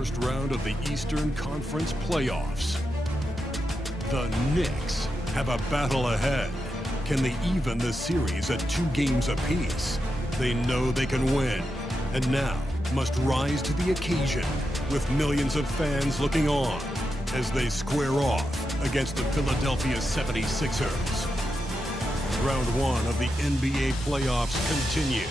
first round of the Eastern Conference playoffs. The Knicks have a battle ahead. Can they even the series at 2 games apiece? They know they can win, and now must rise to the occasion with millions of fans looking on as they square off against the Philadelphia 76ers. Round 1 of the NBA playoffs continues.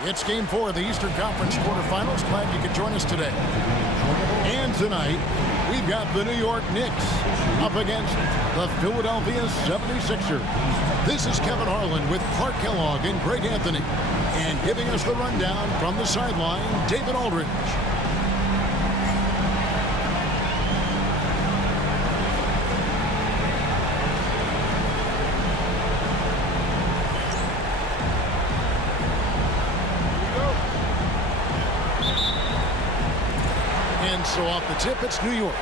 It's Game 4 of the Eastern Conference quarterfinals. Glad you could join us today. And tonight, we've got the New York Knicks up against the Philadelphia 76ers. This is Kevin Harlan with Clark Kellogg and Greg Anthony. And giving us the rundown from the sideline, David Aldridge. And so off the tip, it's New York.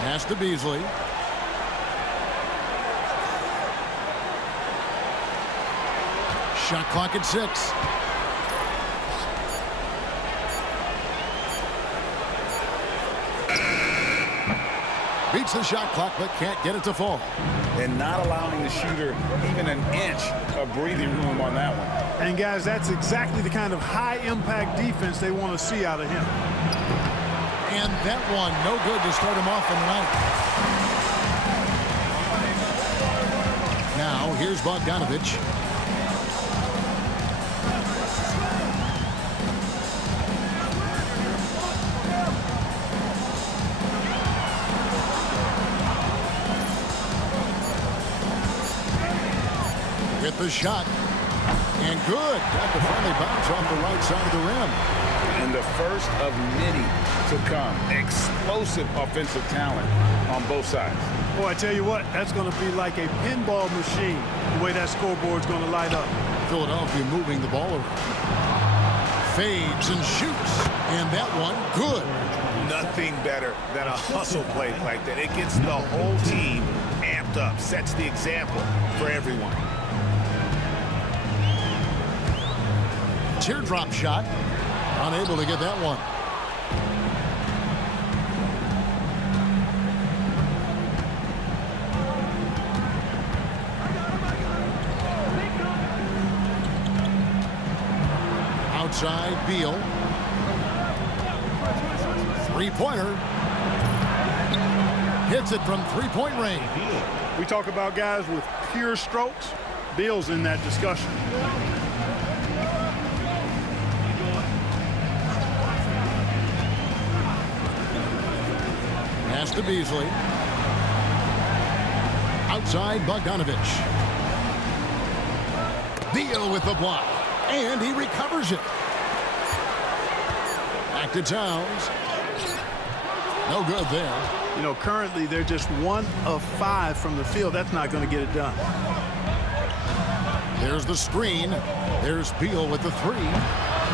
Pass to Beasley. Shot clock at 6. Beats the shot clock, but can't get it to fall. And not allowing the shooter even an inch of breathing room on that one. And guys, that's exactly the kind of high-impact defense they want to see out of him. And that one, no good to start him off in the night. Now, here's Bogdanovich. With the shot. And good. Got the friendly bounce off the right side of the rim. And the first of many to come. Explosive offensive talent on both sides. Boy, I tell you what, that's going to be like a pinball machine, the way that scoreboard's going to light up. Philadelphia moving the ball around. Fades and shoots. And that one, good. Nothing better than a hustle play like that. It gets the whole team amped up, sets the example for everyone. Teardrop shot. Unable to get that one. Outside, Beal. Three-pointer. Hits it from three-point range. We talk about guys with pure strokes. Beal's in that discussion. Pass to Beasley. Outside, Bogdanovich. Beal with the block. And he recovers it. Back to Towns. No good there. You know, currently they're just 1 of 5 from the field. That's not going to get it done. There's the screen. There's Beal with the 3.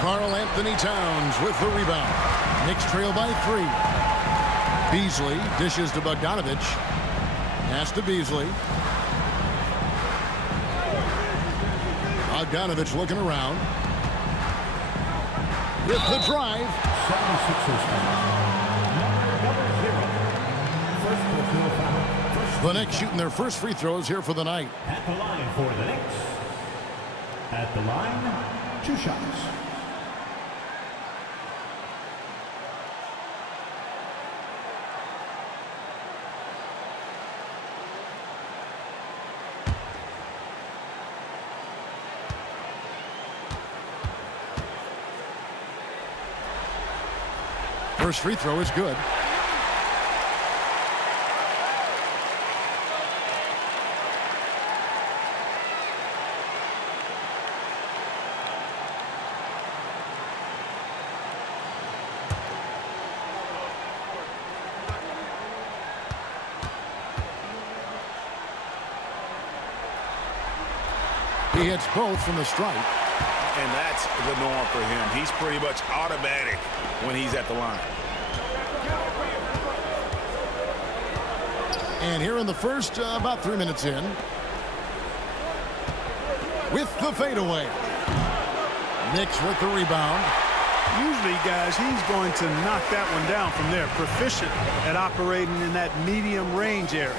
Karl Anthony Towns with the rebound. Knicks trail by 3. Beasley dishes to Bogdanovich. Pass to Beasley. Bogdanovich looking around. With the drive. 76ers The Knicks shooting their first free throws here for the night. at the line for the Knicks. At the line, 2 shots. First free throw is good. He hits both from the stripe. And that's the norm for him. He's pretty much automatic when he's at the line. And here in the first, about 3 minutes in, with the fadeaway. Knicks with the rebound. Usually, guys, he's going to knock that one down from there. Proficient at operating in that medium range area.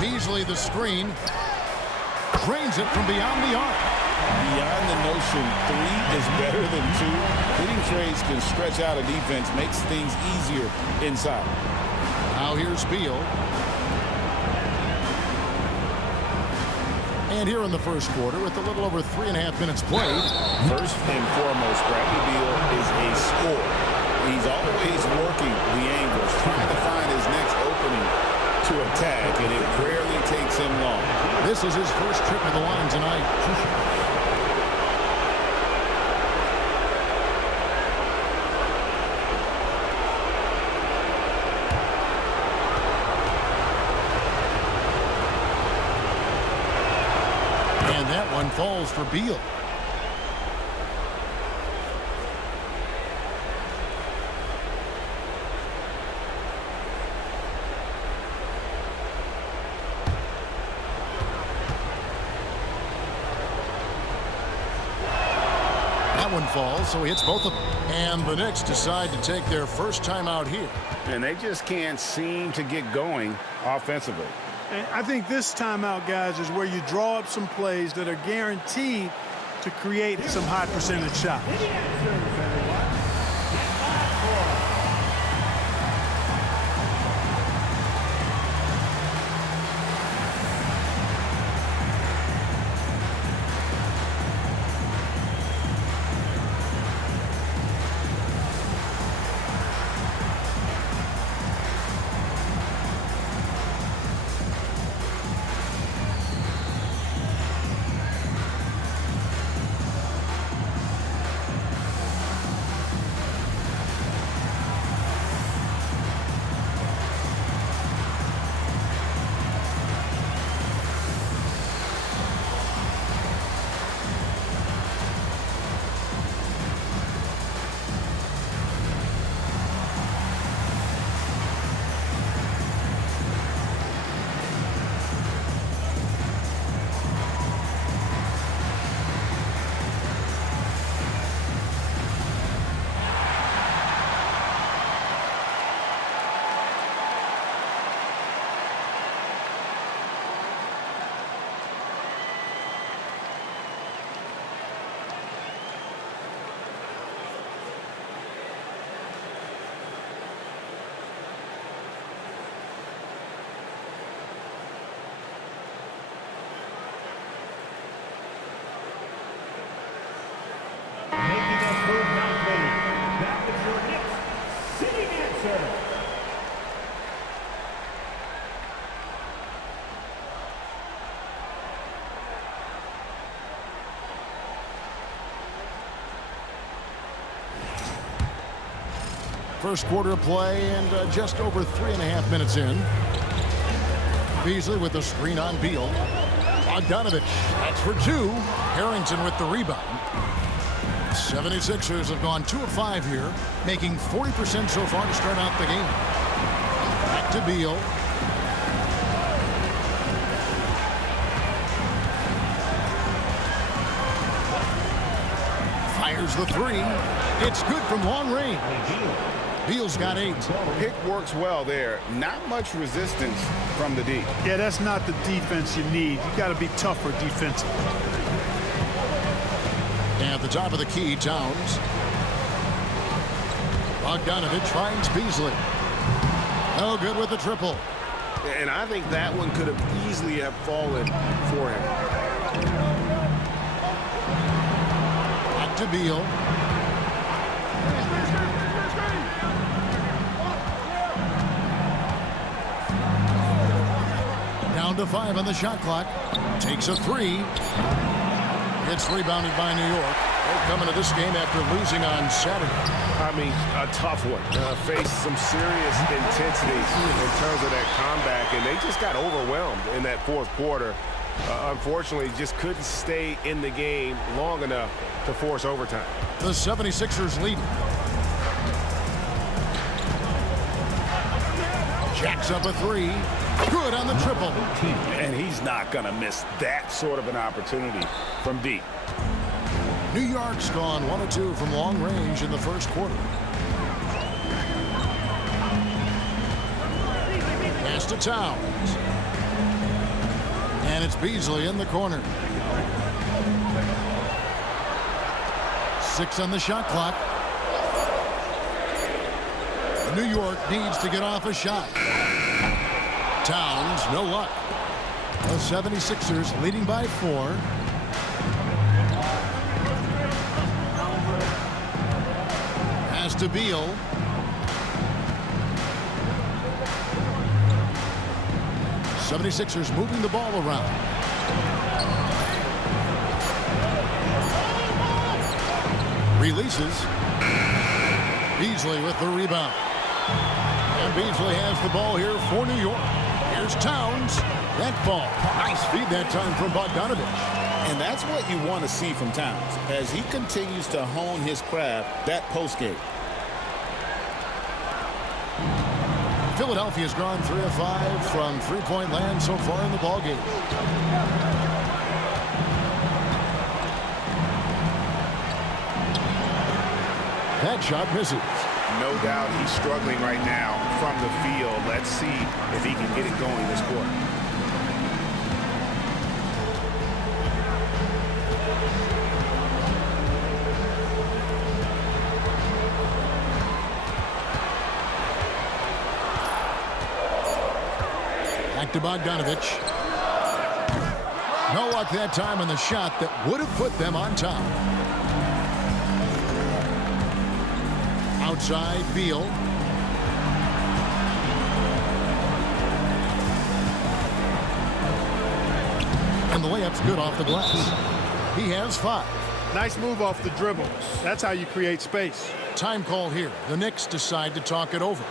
Beasley the screen. Drains it from beyond the arc. Beyond the notion 3 is better than 2, hitting trades can stretch out a defense, makes things easier inside. Now here's Beal. And here in the first quarter, with a little over 3.5 minutes played. First and foremost, Bradley Beal is a scorer. He's always working the angles, trying to find his next opening to attack, and it rarely takes him long. This is his first trip to the line tonight. And that one falls for Beal. That one falls, so he hits both of them. And the Knicks decide to take their first time out here. And they just can't seem to get going offensively. And I think this timeout, guys, is where you draw up some plays that are guaranteed to create some high percentage shots. That was your Knicks sitting answer. First quarter of play and just over 3.5 minutes in. Beasley with the screen on Beal. Bogdanovich, that's for 2. Harrington with the rebound. 76ers have gone 2 of 5 here, making 40% so far to start out the game. Back to Beal. Fires the 3. It's good from long range. Beal's got 8. Pick works well there. Not much resistance from the D. Yeah, that's not the defense you need. You got to be tougher defensively. At the top of the key, Towns. Bogdanovich finds Beasley. No good with the triple. And I think that one could have easily have fallen for him. Back to Beal. Down to 5 on the shot clock. Takes a 3. It's rebounded by New York. They're coming to this game after losing on Saturday. I mean, a tough one. Faced some serious intensity in terms of that comeback, and they just got overwhelmed in that fourth quarter. Unfortunately, just couldn't stay in the game long enough to force overtime. The 76ers lead. Jacks up a 3. Good on the triple. And he's not going to miss that sort of an opportunity from deep. New York's gone 1 of 2 from long range in the first quarter. Pass to Towns. And it's Beasley in the corner. 6 on the shot clock. New York needs to get off a shot. Towns, no luck. The 76ers leading by 4. Pass to Beal. '76ers moving the ball around. Releases. Beasley with the rebound. And Beasley has the ball here for New York. Here's Towns. That ball. Nice feed that time from Bogdanovich. And that's what you want to see from Towns as he continues to hone his craft that post game. Philadelphia's gone 3 of 5 from three-point land so far in the ballgame. That shot misses. No doubt he's struggling right now from the field. Let's see if he can get it going this quarter. Back to Bogdanovich. No luck that time on the shot that would have put them on top. Outside, Beal. And the layup's good off the glass. He has 5. Nice move off the dribble. That's how you create space. Time call here. The Knicks decide to talk it over.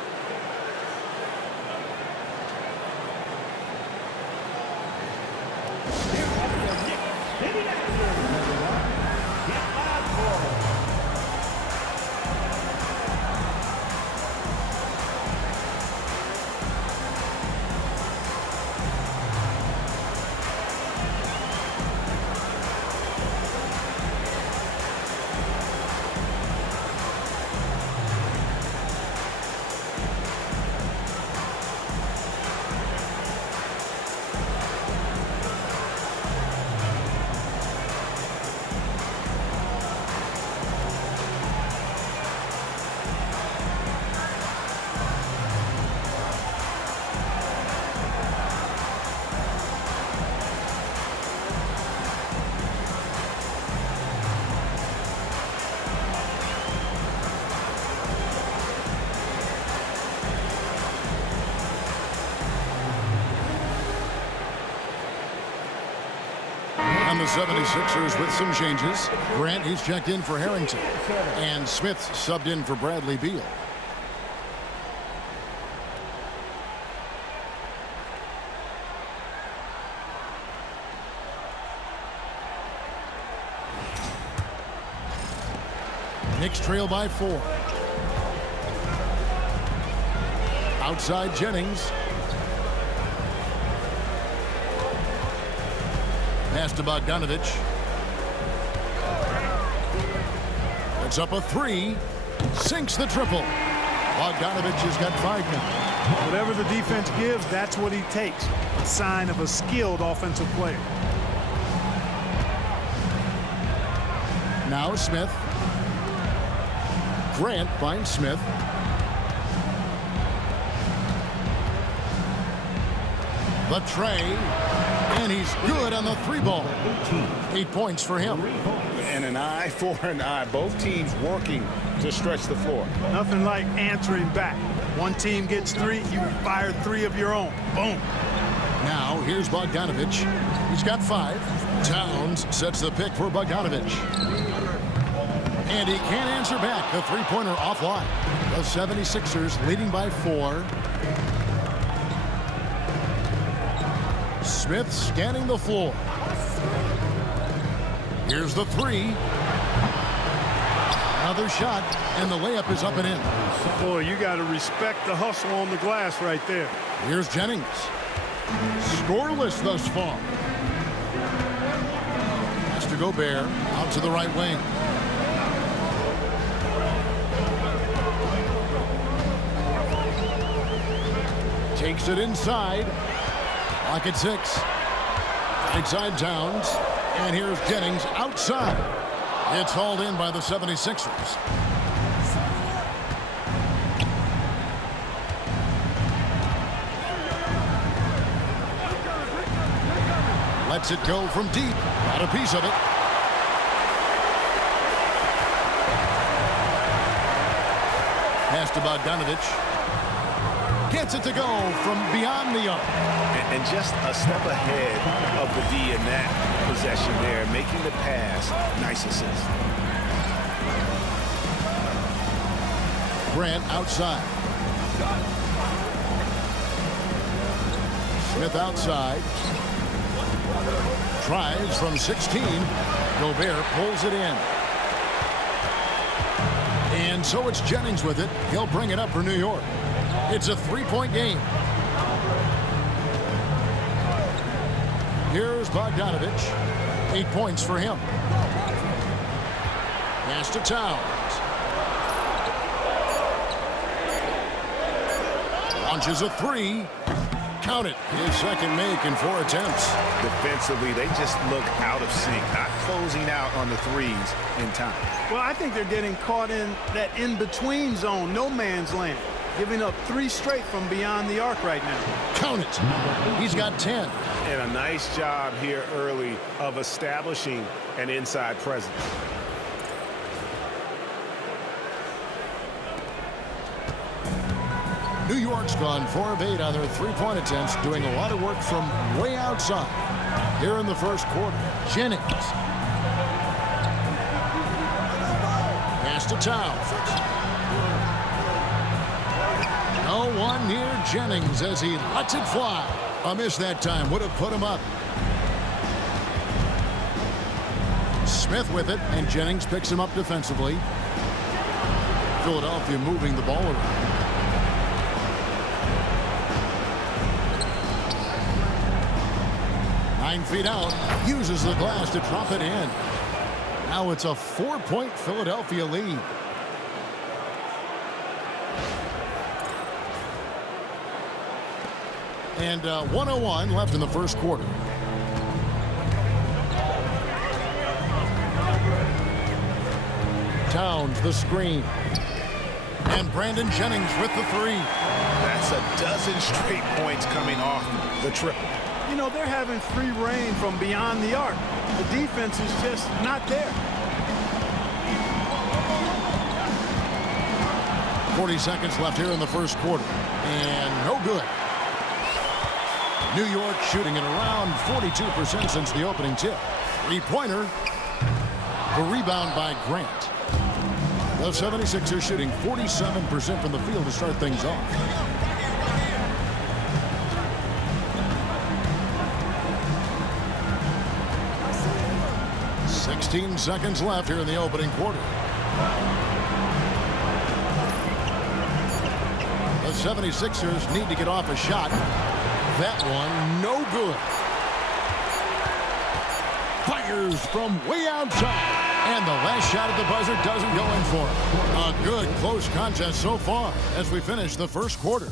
And the 76ers with some changes. Grant, he's checked in for Harrington. And Smith's subbed in for Bradley Beal. Knicks trail by 4. Outside Jennings. Pass to Bogdanovich. It's up a 3. Sinks the triple. Bogdanovich has got 5 now. Whatever the defense gives, that's what he takes. A sign of a skilled offensive player. Now Smith. Grant finds Smith. The tray. And he's good on the 3-ball. 8 points for him. And an eye for an eye. Both teams working to stretch the floor. Nothing like answering back. One team gets 3, you fire 3 of your own. Boom. Now here's Bogdanovich. He's got 5. Towns sets the pick for Bogdanovich. And he can't answer back. The three-pointer offline. The 76ers leading by 4. Smith scanning the floor. Here's the 3. Another shot, and the layup is up and in. Boy, you got to respect the hustle on the glass right there. Here's Jennings. Scoreless thus far. Has to Gobert out to the right wing. Takes it inside. Lock at 6. Inside Towns. And here's Jennings outside. It's hauled in by the 76ers. Lets it go from deep. Got a piece of it. Pass to Bogdanovich. Gets it to go from beyond the arc. And just a step ahead of the D in that possession there, making the pass. Nice assist. Grant outside. Smith outside. Tries from 16. Gobert pulls it in. And so it's Jennings with it. He'll bring it up for New York. It's a 3-point game. Here's Bogdanovich. 8 points for him. Pass to Towns. Launches a 3. Count it. His second make in 4 attempts. Defensively, they just look out of sync, not closing out on the threes in time. Well, I think they're getting caught in that in-between zone, no man's land, giving up 3 straight from beyond the arc right now. Count it. He's got 10. And a nice job here early of establishing an inside presence. New York's gone 4 of 8 on their 3-point attempts, doing a lot of work from way outside. Here in the first quarter, Jennings. Pass to Towns. No one near Jennings as he lets it fly. A miss that time would have put him up. Smith with it, and Jennings picks him up defensively. Philadelphia moving the ball around. 9 feet out, uses the glass to drop it in. Now it's a 4-point Philadelphia lead. And 1:01 left in the first quarter. Towns the screen. And Brandon Jennings with the 3. That's a dozen straight points coming off the triple. You know, they're having free reign from beyond the arc. The defense is just not there. 40 seconds left here in the first quarter. And no good. New York shooting at around 42% since the opening tip. 3-pointer. The rebound by Grant. The 76ers shooting 47% from the field to start things off. 16 seconds left here in the opening quarter. The 76ers need to get off a shot. That one, no good. Fires from way outside. And the last shot at the buzzer doesn't go in for him. A good close contest so far as we finish the first quarter.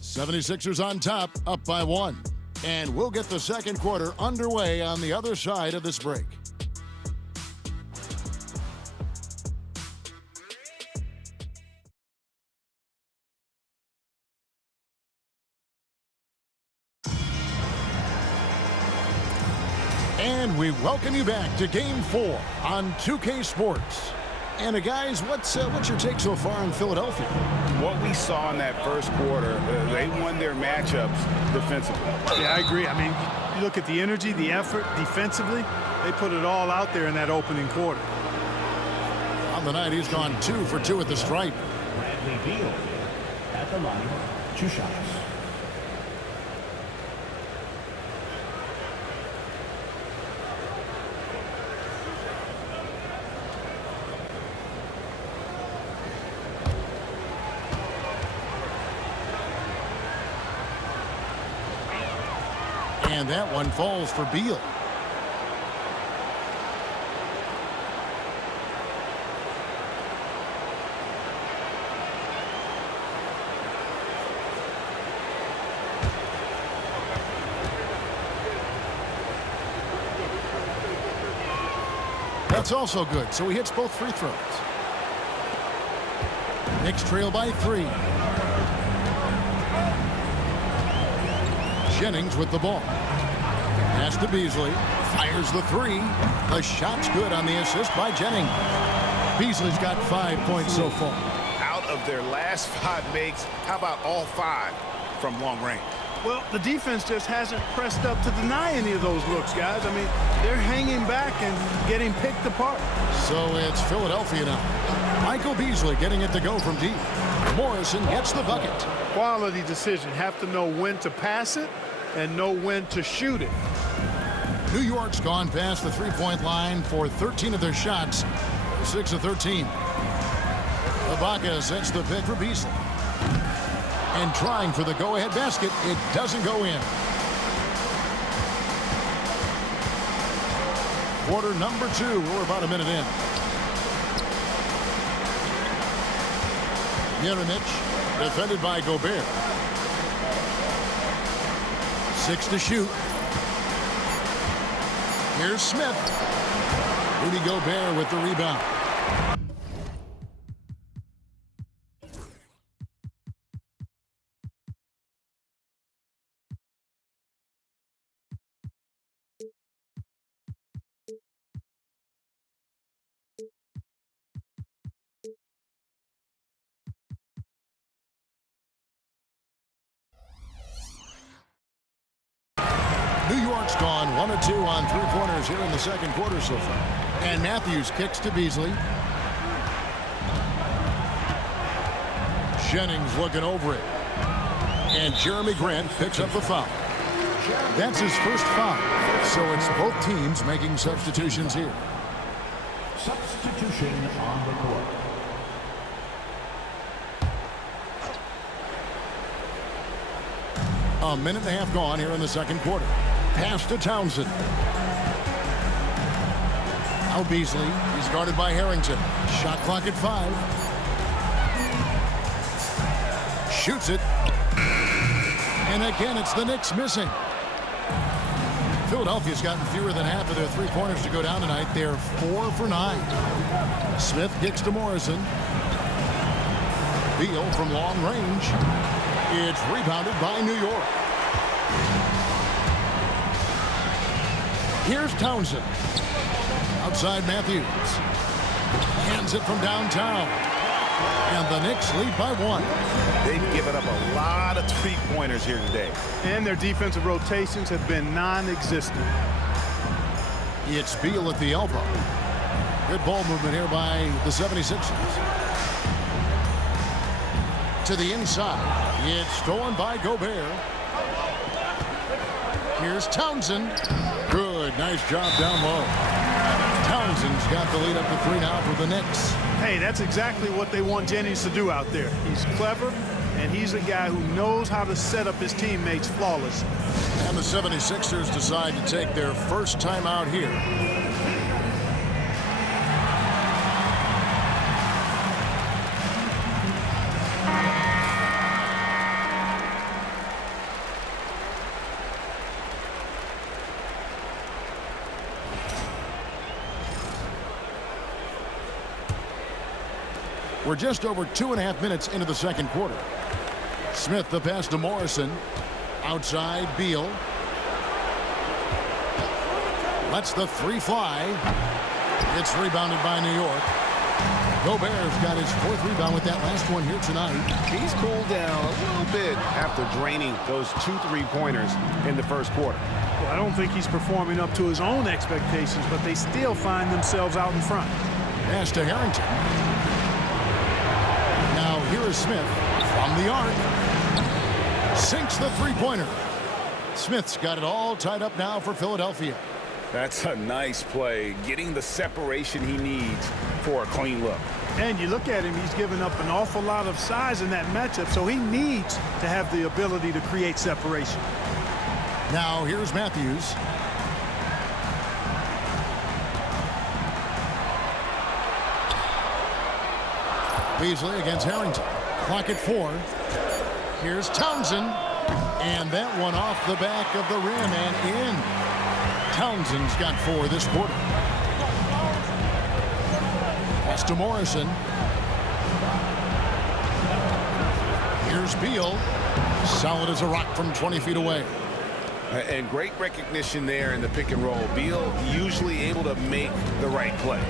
76ers on top, up by 1. And we'll get the second quarter underway on the other side of this break. And we welcome you back to Game 4 on 2K Sports. And guys, what's your take so far on Philadelphia? What we saw in that first quarter, they won their matchups defensively. Yeah, I agree. I mean, you look at the energy, the effort defensively, they put it all out there in that opening quarter. On the night, he's gone 2 for 2 at the stripe. Bradley Beal at the line, 2 shots. And that one falls for Beal. That's also good, so he hits both free throws. Knicks trail by 3. Jennings with the ball. Pass to Beasley. Fires the 3. The shot's good on the assist by Jennings. Beasley's got 5 points so far. Out of their last 5 makes, how about all 5 from long range? Well, the defense just hasn't pressed up to deny any of those looks, guys. I mean, they're hanging back and getting picked apart. So it's Philadelphia now. Michael Beasley getting it to go from deep. Morrison gets the bucket. Quality decision. Have to know when to pass it and know when to shoot it. New York's gone past the three-point line for 13 of their shots. 6 of 13. Ibaka sets the pick for Beasley. And trying for the go-ahead basket, it doesn't go in. Quarter number 2. We're about a minute in. Jeremic, defended by Gobert. 6 to shoot. Here's Smith. Rudy Gobert with the rebound. New York's gone 1 of 2 on three-pointers here in the second quarter so far. And Matthews kicks to Beasley. Jennings looking over it. And Jeremy Grant picks up the foul. That's his first foul. So it's both teams making substitutions here. Substitution on the court. A minute and a half gone here in the second quarter. Pass to Townsend. Now Beasley. He's guarded by Harrington. Shot clock at 5. Shoots it. And again, it's the Knicks missing. Philadelphia's gotten fewer than half of their three-pointers to go down tonight. They're 4 for 9. Smith kicks to Morrison. Beal from long range. It's rebounded by New York. Here's Townsend. Outside Matthews. Hands it from downtown. And the Knicks lead by 1. They've given up a lot of three-pointers here today. And their defensive rotations have been non-existent. It's Beal at the elbow. Good ball movement here by the 76ers. To the inside. It's stolen by Gobert. Here's Townsend. Good. Nice job down low. Townsend's got the lead up to 3 now for the Knicks. Hey, that's exactly what they want Jennings to do out there. He's clever, and he's a guy who knows how to set up his teammates flawlessly. And the 76ers decide to take their first time out here. We're just over 2.5 minutes into the second quarter. Smith the pass to Morrison. Outside Beal. Lets the 3 fly. It's rebounded by New York. Gobert's got his 4th rebound with that last one here tonight. He's cooled down a little bit after draining those 2 3-pointers in the first quarter. Well, I don't think he's performing up to his own expectations, but they still find themselves out in front. Pass to Harrington. Now here is Smith from the arc. Sinks the 3-pointer. Smith's got it all tied up now for Philadelphia. That's a nice play, getting the separation he needs for a clean look. And you look at him, he's given up an awful lot of size in that matchup, so he needs to have the ability to create separation. Now here's Matthews. Beasley against Harrington. Clock at 4. Here's Townsend. And that one off the back of the rim and in. Townsend's got 4 this quarter. Pass to Morrison. Here's Beal. Solid as a rock from 20 feet away. And great recognition there in the pick and roll. Beal usually able to make the right play.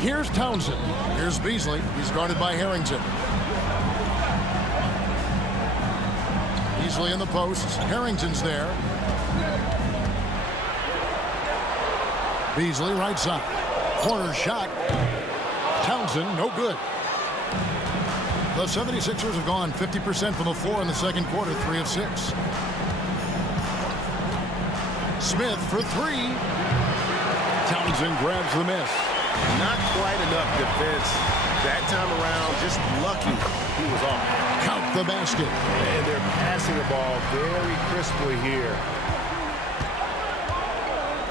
Here's Townsend. Here's Beasley. He's guarded by Harrington. Beasley in the posts. Harrington's there. Beasley right side. Corner shot. Townsend, no good. The 76ers have gone 50% from the floor in the second quarter, 3 of 6. Smith for 3. Townsend grabs the miss. Not quite enough defense that time around. Just lucky he was off. Count the basket. And they're passing the ball very crisply here.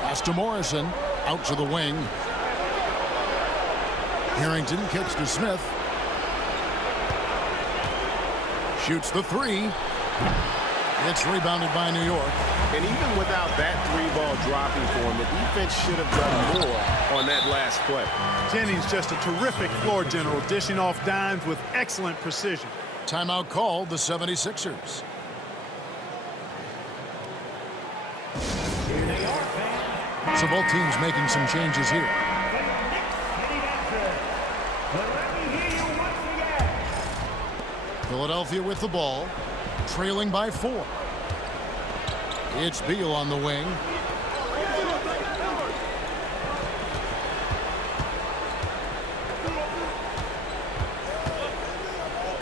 Pass to Morrison. Out to the wing. Harrington kicks to Smith. Shoots the 3. It's rebounded by New York. And even without that 3-ball dropping for him, the defense should have done more on that last play. Jennings just a terrific floor general, dishing off dimes with excellent precision. Timeout called, the 76ers. So both teams making some changes here. Philadelphia with the ball, trailing by 4. It's Beal on the wing.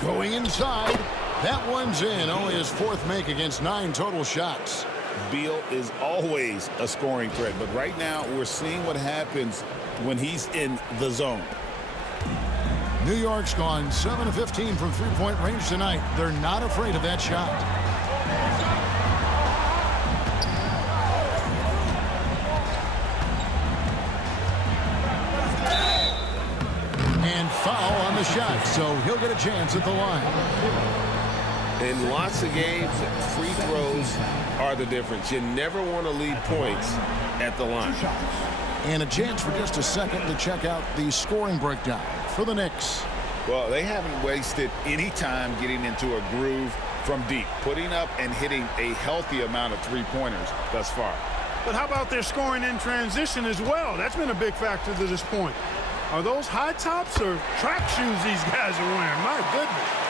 Going inside. That one's in. Only his 4th make against 9 total shots. Beal is always a scoring threat, but right now we're seeing what happens when he's in the zone. New York's gone 7 of 15 from three-point range tonight. They're not afraid of that shot. And foul on the shot, so he'll get a chance at the line. In lots of games, free throws are the difference. You never want to leave points at the line. And a chance for just a second to check out the scoring breakdown for the Knicks. Well, they haven't wasted any time getting into a groove from deep, putting up and hitting a healthy amount of three-pointers thus far. But how about their scoring in transition as well? That's been a big factor to this point. Are those high tops or track shoes these guys are wearing? My goodness.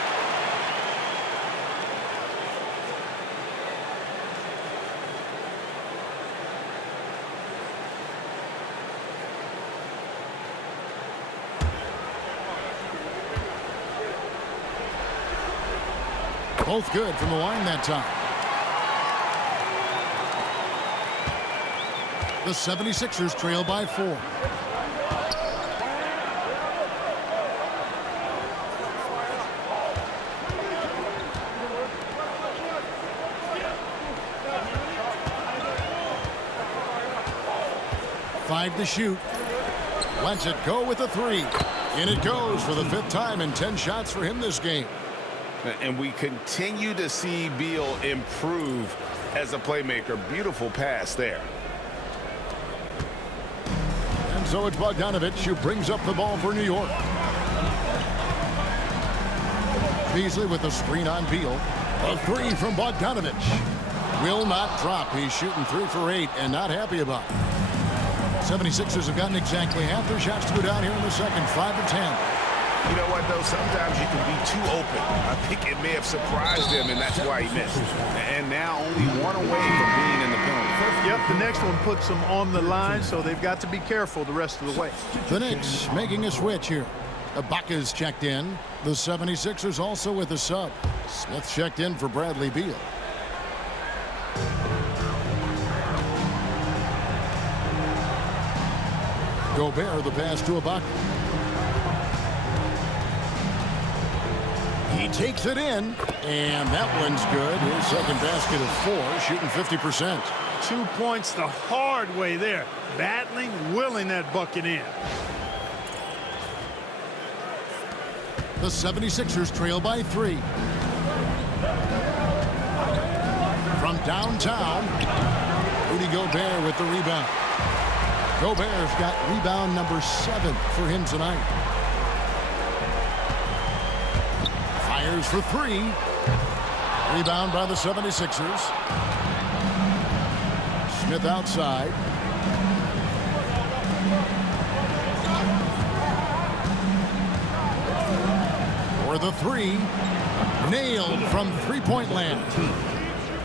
Both good from the line that time. The 76ers trail by 4. Five to shoot. Lets it go with a 3. In it goes for the 5th time and 10 shots for him this game. And we continue to see Beal improve as a playmaker. Beautiful pass there. And so it's Bogdanovich who brings up the ball for New York. Beasley with the screen on Beal. A 3 from Bogdanovich. Will not drop. He's shooting 3 for 8 and not happy about it. 76ers have gotten exactly half their shots to go down here in the second. 5 of 10. You know what, though? Sometimes you can be too open. I think it may have surprised him, and that's why he missed. And now only 1 away from being in the penalty. Yep, the next one puts them on the line, so they've got to be careful the rest of the way. The Knicks making a switch here. Ibaka's checked in. The 76ers also with a sub. Smith checked in for Bradley Beal. Gobert the pass to Ibaka. He takes it in, and that one's good. His second basket of 4, shooting 50%. 2 points the hard way there. Battling, willing that bucket in. The 76ers trail by 3. From downtown, Rudy Gobert with the rebound. Gobert's got rebound number 7 for him tonight. Fires for 3. Rebound by the 76ers. Smith outside. For the 3. Nailed from three-point land.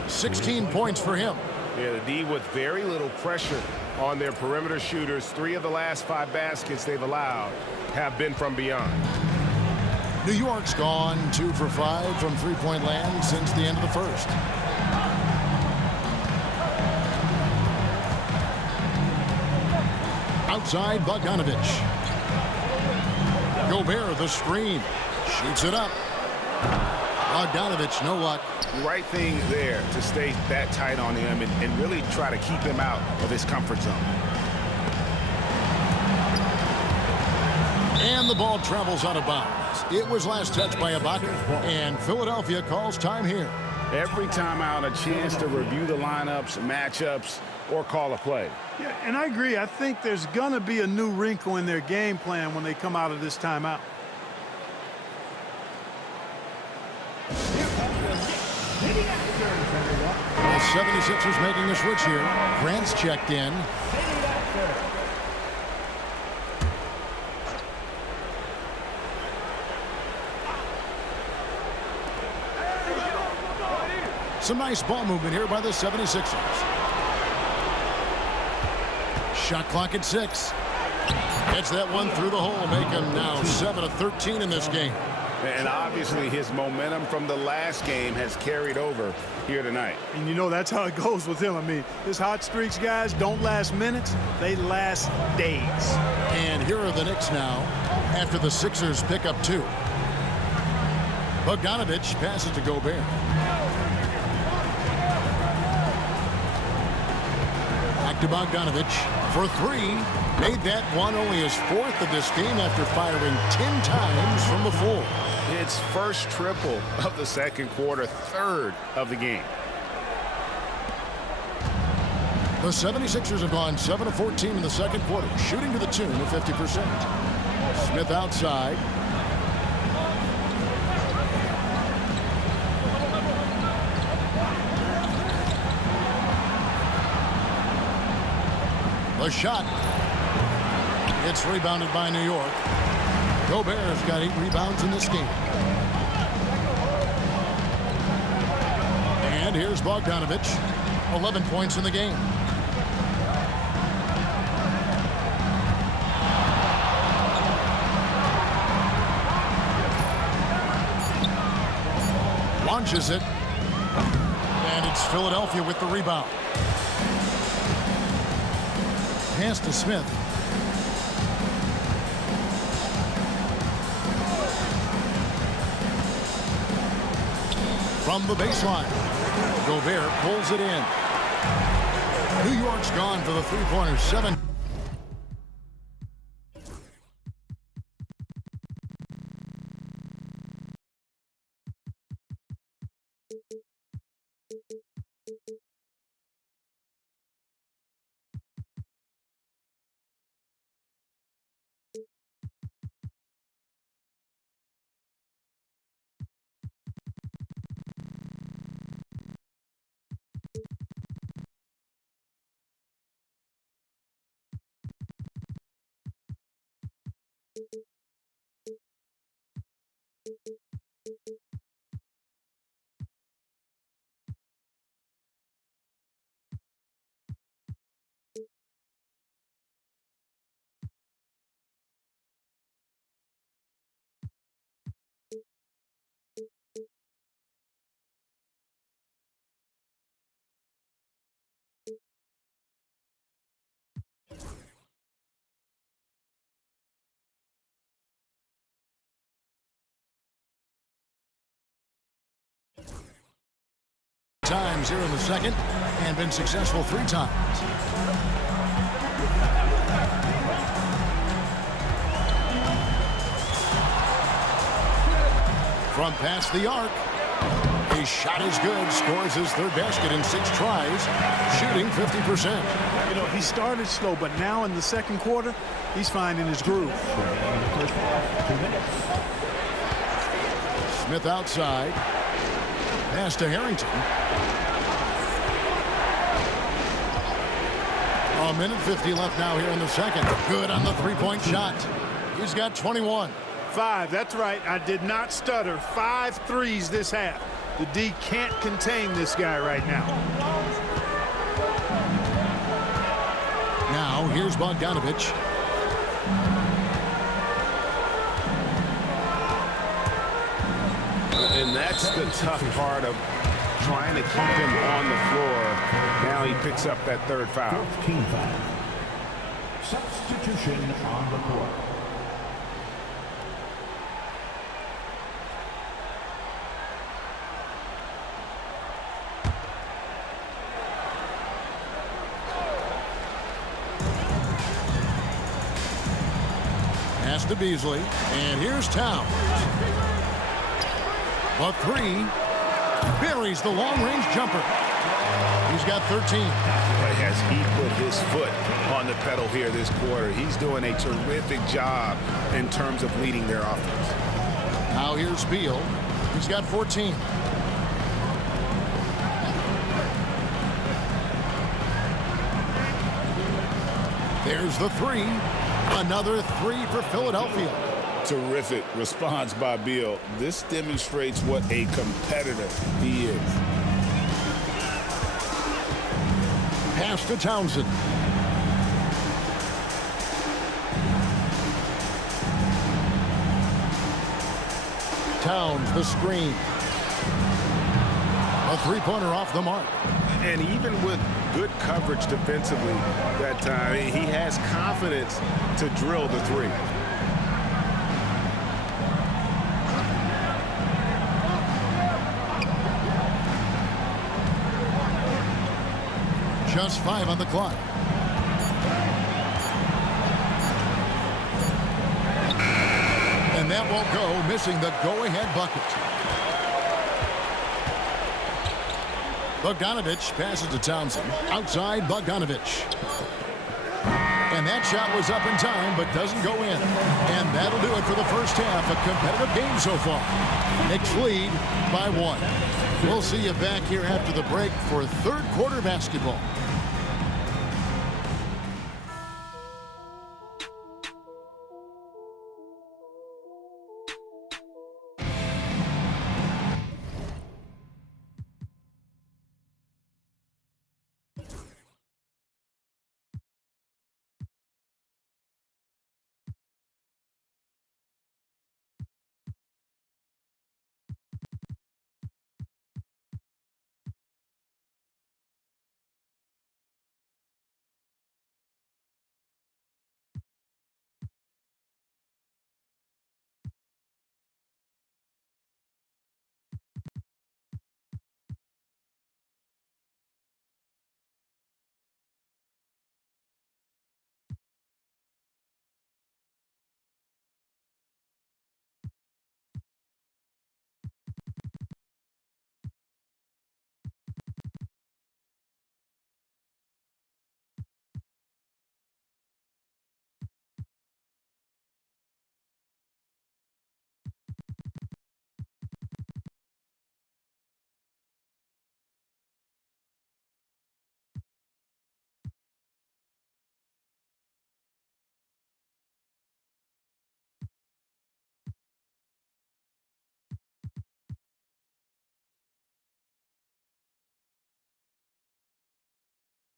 16 points for him. Yeah, the D with very little pressure on their perimeter shooters. 3 of the last 5 baskets they've allowed have been from beyond. New York's gone 2 for 5 from three-point land since the end of the first. Outside, Bogdanovich. Gobert, the screen. Shoots it up. Bogdanovich, no luck. Right thing there to stay that tight on him and really try to keep him out of his comfort zone. And the ball travels out of bounds. It was last touched by Ibaka, and Philadelphia calls time here. Every timeout, a chance to review the lineups, matchups, or call a play. Yeah, and I agree. I think there's going to be a new wrinkle in their game plan when they come out of this timeout. The 76ers making a switch here. Grant's checked in. Some nice ball movement here by the 76ers. Shot clock at 6. Gets that one through the hole, make him now 7 of 13 in this game. And obviously his momentum from the last game has carried over here tonight. And you know that's how it goes with him. I mean, his hot streaks, guys, don't last minutes. They last days. And here are the Knicks now after the Sixers pick up 2. Bogdanovich passes to Gobert. Back to Bogdanovich for 3. Made that one only his 4th of this game after firing 10 times from the floor. It's first triple of the second quarter, 3rd of the game. The 76ers have gone 7 of 14 in the second quarter, shooting to the tune of 50%. Smith outside. The shot. It's rebounded by New York. Gobert's got 8 rebounds in this game. And here's Bogdanovich. 11 points in the game. Launches it. And it's Philadelphia with the rebound. Pass to Smith. From the baseline, Gobert pulls it in. New York's gone for the three-pointer. 7. times here in the second and been successful 3 times. From past the arc. His shot is good. Scores his 3rd basket in 6 tries. Shooting 50%. You know, he started slow, but now in the second quarter, he's finding his groove. Smith outside. Pass to Harrington. 1:50 left now here in the second. Good on the 3-point shot. He's got 21. 5, that's right. I did not stutter. 5 threes this half. The D can't contain this guy right now. Now here's Bogdanovich. And that's the tough part of trying to keep him on the floor. Now he picks up that 3rd foul. Team foul. Substitution on the court. Pass to Beasley. And here's Towns. A 3. Buries the long-range jumper. He's got 13. As he put his foot on the pedal here this quarter, he's doing a terrific job in terms of leading their offense. Now here's Beal. He's got 14. There's the 3. Another 3 for Philadelphia. Terrific response by Beal. This demonstrates what a competitor he is. Pass to Townsend. Towns, the screen. A 3-pointer off the mark. And even with good coverage defensively that time, he has confidence to drill the 3. Just 5 on the clock. And that won't go, missing the go-ahead bucket. Bogdanovich passes to Townsend. Outside, Bogdanovich. And that shot was up in time, but doesn't go in. And that'll do it for the first half. A competitive game so far. Knicks lead by 1. We'll see you back here after the break for 3rd quarter basketball.